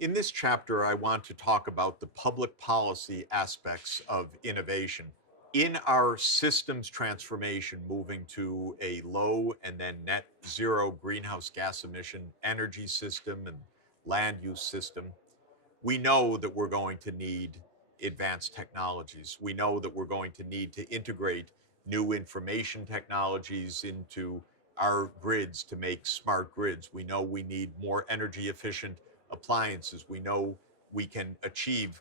In this chapter, I want to talk about the public policy aspects of innovation. In our systems transformation, moving to a low and then net zero greenhouse gas emission energy system and land use system, we know that we're going to need advanced technologies. We know that we're going to need to integrate new information technologies into our grids to make smart grids. We know we need more energy efficient appliances. We know we can achieve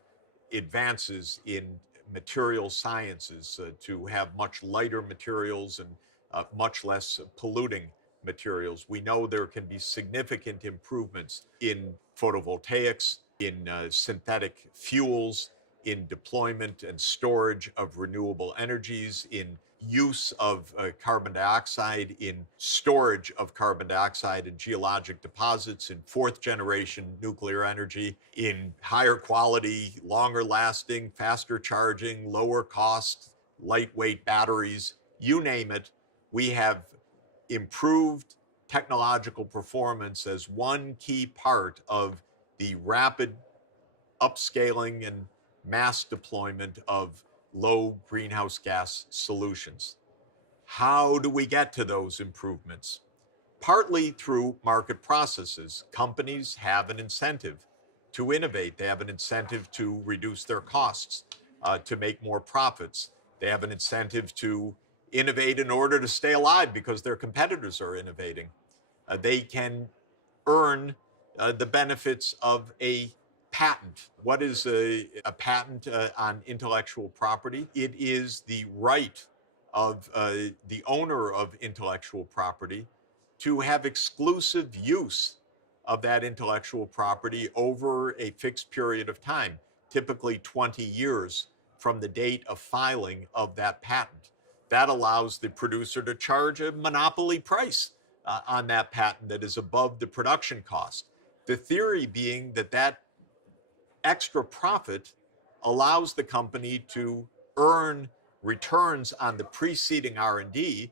advances in material sciences to have much lighter materials and much less polluting materials. We know there can be significant improvements in photovoltaics, in synthetic fuels, in deployment and storage of renewable energies, in use of carbon dioxide, in storage of carbon dioxide in geologic deposits, in fourth generation nuclear energy, in higher quality, longer lasting, faster charging, lower cost, lightweight batteries, you name it. We have improved technological performance as one key part of the rapid upscaling and mass deployment of low greenhouse gas solutions. How do we get to those improvements? Partly through market processes. Companies have an incentive to innovate. They have an incentive to reduce their costs, to make more profits. They have an incentive to innovate in order to stay alive because their competitors are innovating. They can earn the benefits of a patent. What is a patent on intellectual property? It is the right of the owner of intellectual property to have exclusive use of that intellectual property over a fixed period of time, typically 20 years from the date of filing of that patent. That allows the producer to charge a monopoly price on that patent that is above the production cost. The theory being that that extra profit allows the company to earn returns on the preceding R&D,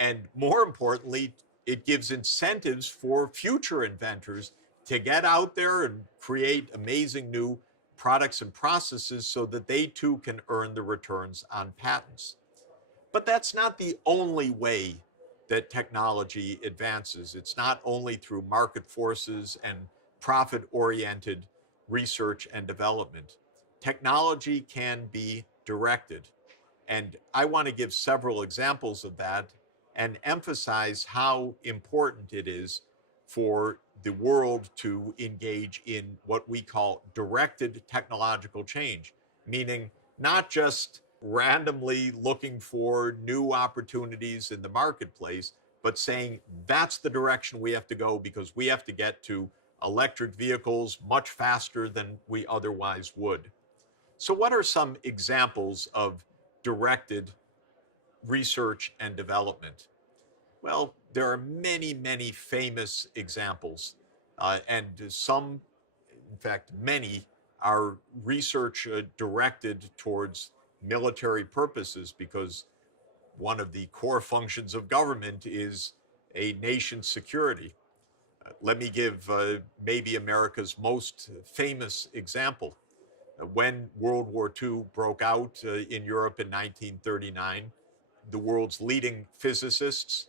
and more importantly, it gives incentives for future inventors to get out there and create amazing new products and processes so that they too can earn the returns on patents. But that's not the only way that technology advances. It's not only through market forces and profit oriented research and development. Technology can be directed. And I want to give several examples of that and emphasize how important it is for the world to engage in what we call directed technological change, meaning not just randomly looking for new opportunities in the marketplace, but saying that's the direction we have to go because we have to get to electric vehicles much faster than we otherwise would. So, what are some examples of directed research and development? Well, there are many, many famous examples, and some, in fact, many are research directed towards military purposes because one of the core functions of government is a nation's security. Let me give maybe America's most famous example. When World War II broke out in Europe in 1939, the world's leading physicists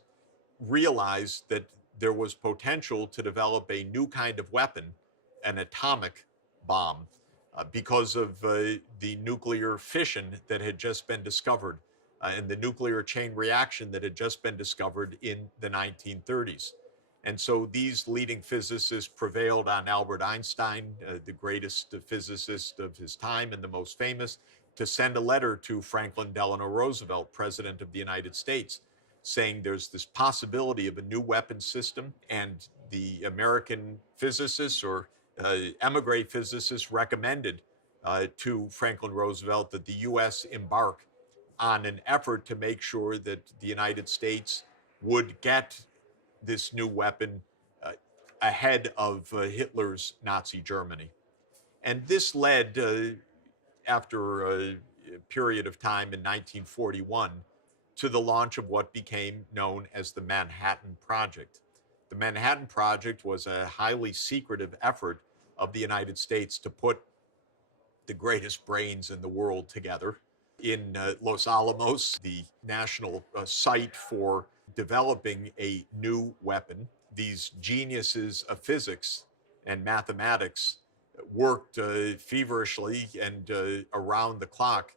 realized that there was potential to develop a new kind of weapon, an atomic bomb, because of the nuclear fission that had just been discovered and the nuclear chain reaction that had just been discovered in the 1930s. And so these leading physicists prevailed on Albert Einstein, the greatest physicist of his time and the most famous, to send a letter to Franklin Delano Roosevelt, President of the United States, saying there's this possibility of a new weapon system. And the American physicists or emigre physicists recommended to Franklin Roosevelt that the U.S. embark on an effort to make sure that the United States would get this new weapon ahead of Hitler's Nazi Germany. And this led, after a period of time in 1941, to the launch of what became known as the Manhattan Project. The Manhattan Project was a highly secretive effort of the United States to put the greatest brains in the world together in Los Alamos, the national site for developing a new weapon. These geniuses of physics and mathematics worked feverishly and around the clock.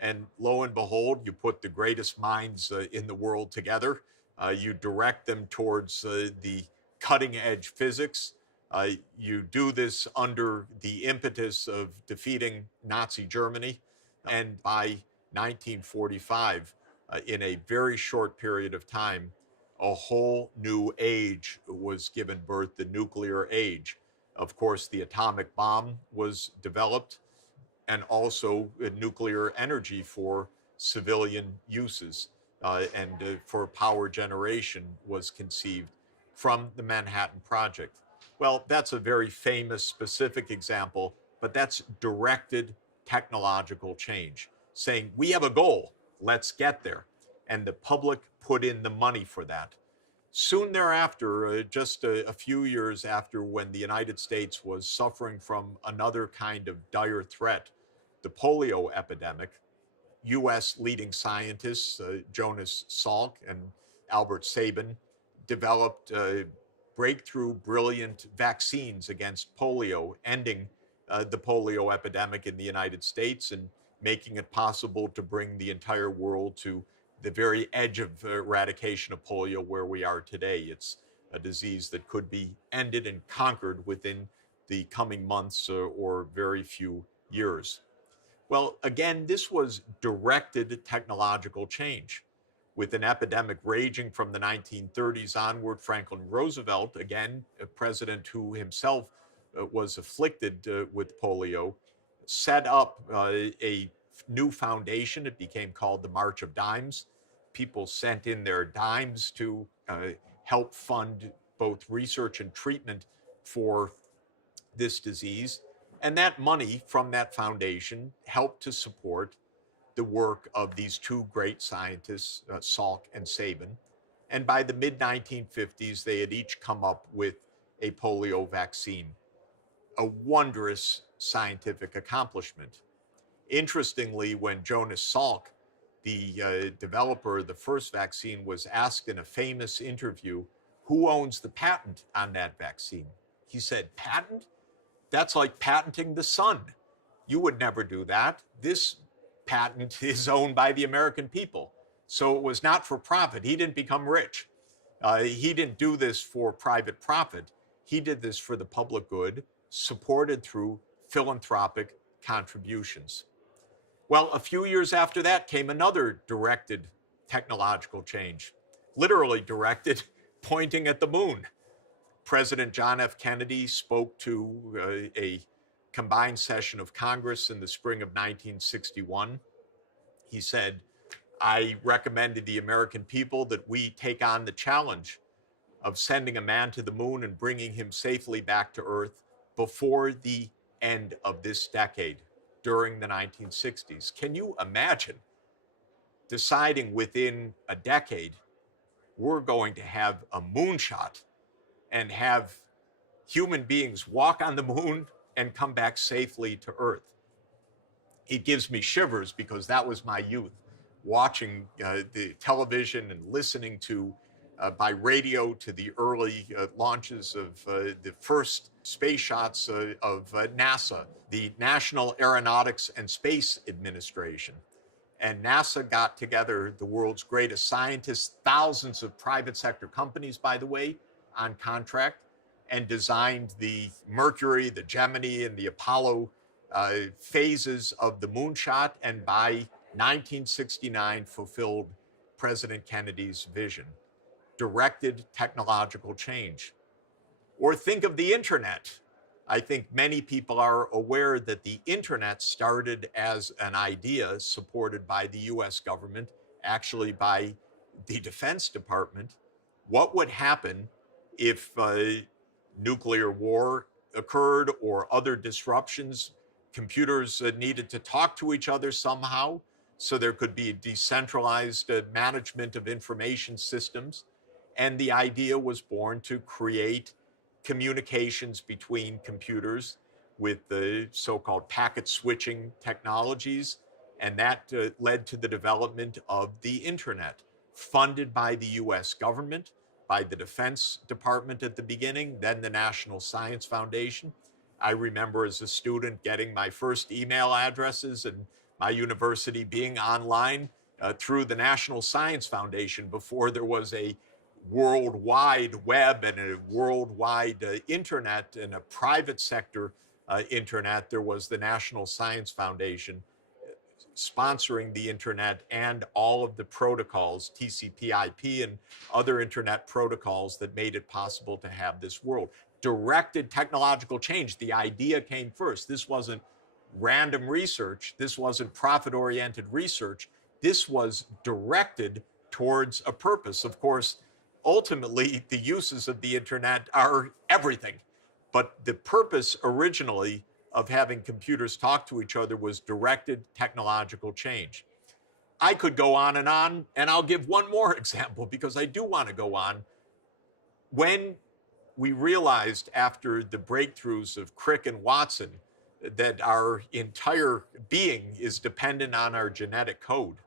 And lo and behold, you put the greatest minds in the world together. You direct them towards the cutting edge physics. You do this under the impetus of defeating Nazi Germany. And by 1945, in a very short period of time, a whole new age was given birth, the nuclear age. Of course, the atomic bomb was developed, and also nuclear energy for civilian uses and for power generation was conceived from the Manhattan Project. Well, that's a very famous, specific example, but that's directed technological change, saying we have a goal, let's get there. And the public put in the money for that. Soon thereafter, just a few years after, when the United States was suffering from another kind of dire threat, the polio epidemic, US leading scientists, Jonas Salk and Albert Sabin, developed breakthrough, brilliant vaccines against polio, ending the polio epidemic in the United States and making it possible to bring the entire world to the very edge of eradication of polio where we are today. It's a disease that could be ended and conquered within the coming months or very few years. Well, again, this was directed technological change. With an epidemic raging from the 1930s onward, Franklin Roosevelt, again, a president who himself was afflicted with polio, set up a new foundation. It became called the March of Dimes. People sent in their dimes to help fund both research and treatment for this disease. And that money from that foundation helped to support the work of these two great scientists, Salk and Sabin. And by the mid 1950s, they had each come up with a polio vaccine, a wondrous scientific accomplishment. Interestingly, when Jonas Salk, the developer of the first vaccine, was asked in a famous interview, who owns the patent on that vaccine? He said, patent? That's like patenting the sun. You would never do that. This patent is owned by the American people. So it was not for profit. He didn't become rich. He didn't do this for private profit. He did this for the public good, supported through philanthropic contributions. Well, a few years after that came another directed technological change, literally directed, pointing at the moon. President John F. Kennedy spoke to a combined session of Congress in the spring of 1961. He said, I recommended the American people that we take on the challenge of sending a man to the moon and bringing him safely back to Earth before the end of this decade, during the 1960s. Can you imagine deciding within a decade we're going to have a moonshot and have human beings walk on the moon and come back safely to Earth? It gives me shivers because that was my youth, watching the television and listening to, by radio, to the early launches of the first space shots of NASA, the National Aeronautics and Space Administration. And NASA got together the world's greatest scientists, thousands of private sector companies, by the way, on contract, and designed the Mercury, the Gemini, and the Apollo phases of the moonshot, and by 1969 fulfilled President Kennedy's vision, directed technological change. Or think of the internet. I think many people are aware that the internet started as an idea supported by the US government, actually by the Defense Department. What would happen if nuclear war occurred or other disruptions? Computers needed to talk to each other somehow, so there could be decentralized management of information systems. And the idea was born to create communications between computers with the so-called packet switching technologies, and that led to the development of the internet, funded by the US government, by the Defense Department at the beginning, then the National Science Foundation. I remember as a student getting my first email addresses and my university being online through the National Science Foundation before there was a worldwide web and a worldwide internet and a private sector internet. There was the National Science Foundation sponsoring the internet and all of the protocols, TCP/IP and other internet protocols that made it possible to have this world. Directed technological change. The idea came first. This wasn't random research. This wasn't profit-oriented research. This was directed towards a purpose. Of course, ultimately, the uses of the internet are everything. But the purpose originally of having computers talk to each other was directed technological change. I could go on, and I'll give one more example because I do want to go on. When we realized after the breakthroughs of Crick and Watson that our entire being is dependent on our genetic code,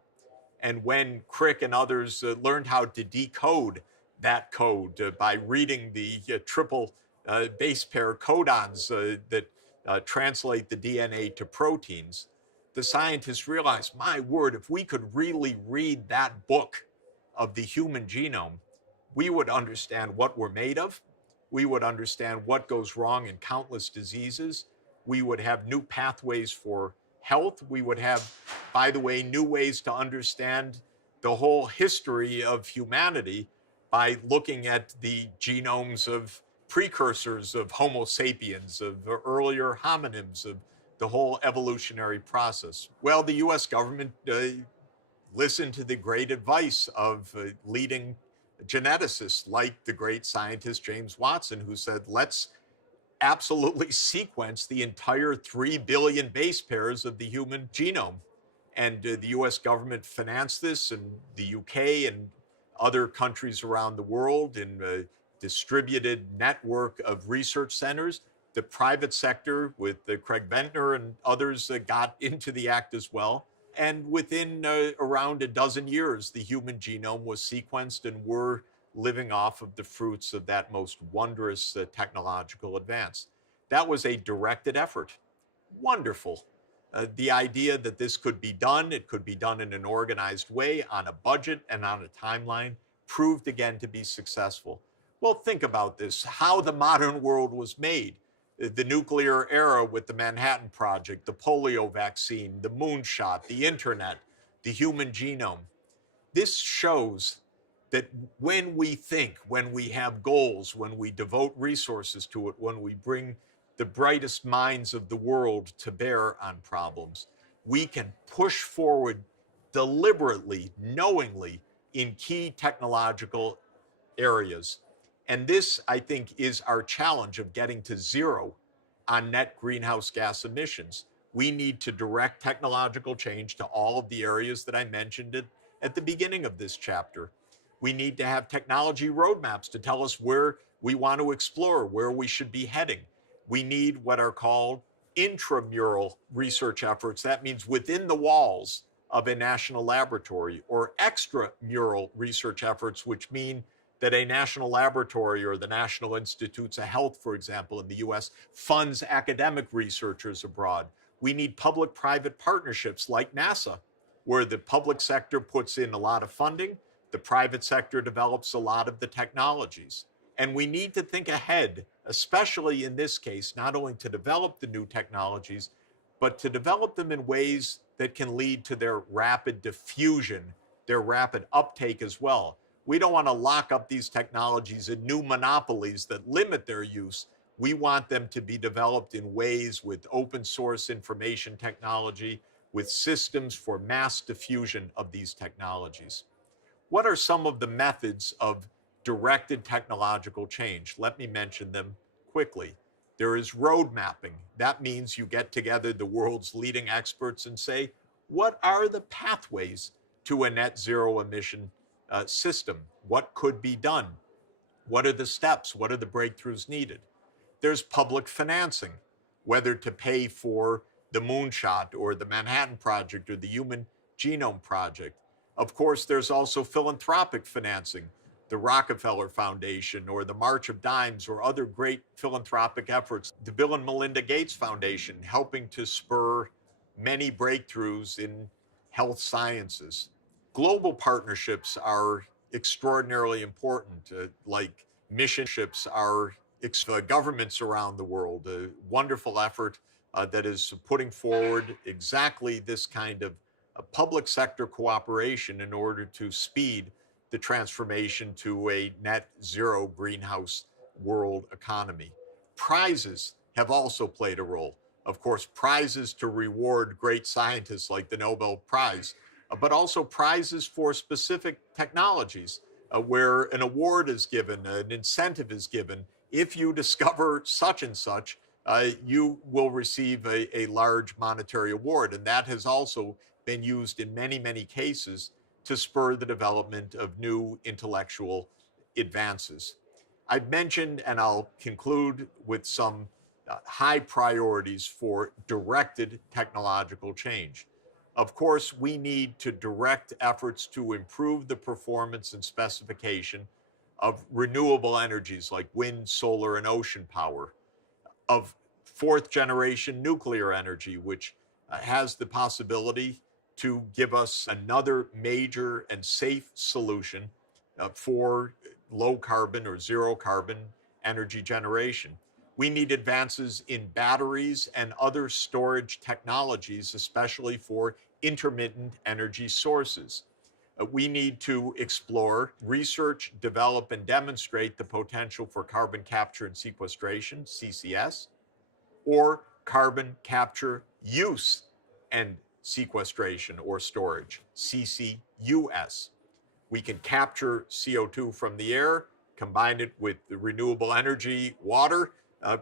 and when Crick and others learned how to decode that code by reading the triple base pair codons that translate the DNA to proteins, the scientists realized, my word, if we could really read that book of the human genome, we would understand what we're made of. We would understand what goes wrong in countless diseases. We would have new pathways for health. We would have, by the way, new ways to understand the whole history of humanity by looking at the genomes of precursors of Homo sapiens, of earlier hominins, of the whole evolutionary process. Well, the US government listened to the great advice of leading geneticists like the great scientist James Watson, who said, let's absolutely sequence the entire 3 billion base pairs of the human genome. And the US government financed this, and the UK and other countries around the world in a distributed network of research centers. The private sector with Craig Ventnor and others got into the act as well. And within around a dozen years, the human genome was sequenced, and we're living off of the fruits of that most wondrous technological advance. That was a directed effort. Wonderful. The idea that this could be done, it could be done in an organized way, on a budget and on a timeline, proved again to be successful. Well, think about this, how the modern world was made. The nuclear era with the Manhattan Project, the polio vaccine, the moonshot, the internet, the human genome. This shows that when we think, when we have goals, when we devote resources to it, when we bring the brightest minds of the world to bear on problems, we can push forward deliberately, knowingly, in key technological areas. And this, I think, is our challenge of getting to zero on net greenhouse gas emissions. We need to direct technological change to all of the areas that I mentioned at the beginning of this chapter. We need to have technology roadmaps to tell us where we want to explore, where we should be heading. We need what are called intramural research efforts. That means within the walls of a national laboratory, or extramural research efforts, which mean that a national laboratory or the National Institutes of Health, for example, in the US, funds academic researchers abroad. We need public-private partnerships like NASA, where the public sector puts in a lot of funding, the private sector develops a lot of the technologies. And we need to think ahead, especially in this case, not only to develop the new technologies, but to develop them in ways that can lead to their rapid diffusion, their rapid uptake as well. We don't want to lock up these technologies in new monopolies that limit their use. We want them to be developed in ways with open source information technology, with systems for mass diffusion of these technologies. What are some of the methods of directed technological change? Let me mention them quickly. There is road mapping. That means you get together the world's leading experts and say, what are the pathways to a net zero emission system? What could be done? What are the steps? What are the breakthroughs needed? There's public financing. whether to pay for the moonshot or the Manhattan Project or the Human Genome Project. Of course, there's also philanthropic financing, the Rockefeller Foundation or the March of Dimes or other great philanthropic efforts, the Bill and Melinda Gates Foundation helping to spur many breakthroughs in health sciences. Global partnerships are extraordinarily important, like mission ships are governments around the world, a wonderful effort that is putting forward exactly this kind of public sector cooperation in order to speed the transformation to a net zero greenhouse world economy. Prizes have also played a role. Of course, prizes to reward great scientists like the Nobel Prize, but also prizes for specific technologies where an award is given, an incentive is given. If you discover such and such, you will receive a large monetary award. And that has also been used in many, many cases to spur the development of new intellectual advances. I've mentioned, and I'll conclude with some high priorities for directed technological change. Of course, we need to direct efforts to improve the performance and specification of renewable energies like wind, solar, and ocean power, of fourth generation nuclear energy, which has the possibility to give us another major and safe solution for low carbon or zero carbon energy generation. We need advances in batteries and other storage technologies, especially for intermittent energy sources. We need to explore, research, develop, and demonstrate the potential for carbon capture and sequestration, CCS, or carbon capture use and sequestration or storage, CCUS. We can capture CO2 from the air, combine it with the renewable energy, water,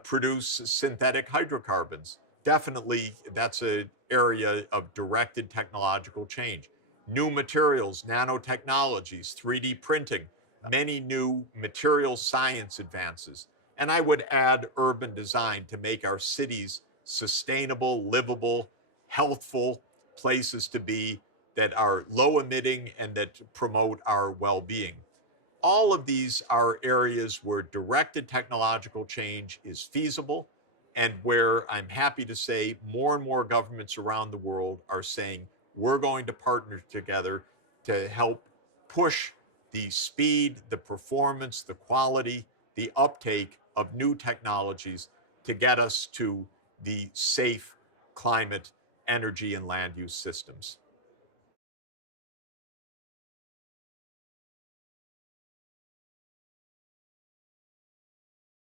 produce synthetic hydrocarbons. Definitely, that's an area of directed technological change. New materials, nanotechnologies, 3D printing, many new material science advances. And I would add urban design to make our cities sustainable, livable, healthful places to be that are low emitting and that promote our well being. All of these are areas where directed technological change is feasible and where I'm happy to say more and more governments around the world are saying we're going to partner together to help push the speed, the performance, the quality, the uptake of new technologies to get us to the safe climate, energy, and land use systems.